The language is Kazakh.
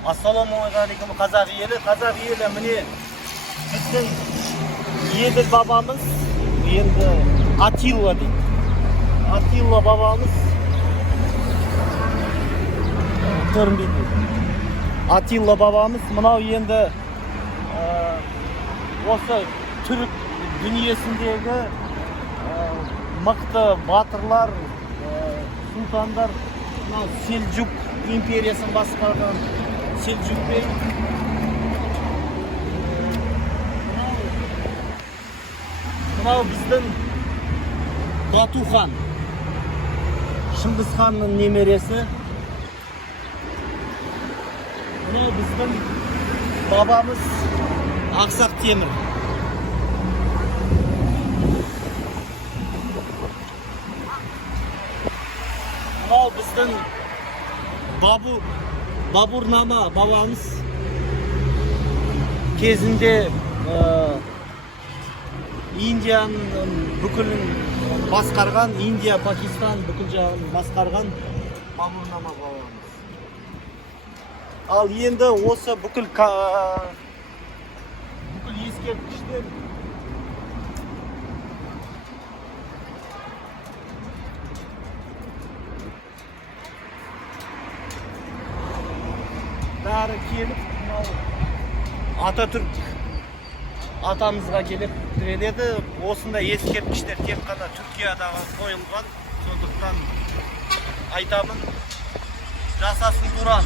Assalomualaikum Қазақ елі. Қазақ елі міне біздің еділ бабамыз енді Атилла дейді. Атилла бабамыз көрінбейді. Атилла бабамыз мынау енді осы түрік дүниесіндегі мықты батырлар, сұлтандар, Селжук империясын басқарған Селжук бей. Мынау біздің Бату хан, Шыңғыс ханның немересі. Мынау біздің бабамыз Ақсақ Темір. Мынау біздің Бабурнама бабамыз кезінде Индияның бүкілін басқарған, Индия, Пакистан бүкіл жағын басқарған Бабурнама бабамыз. Ал енді осы бүкіл ескерткіштер бәрі келіп, Ататүрк атамызға келіп тіреледі. Осында ескерткіштер тек қана Түркиядағы қойылған. Сондықтан айтамын, жасасын Туран.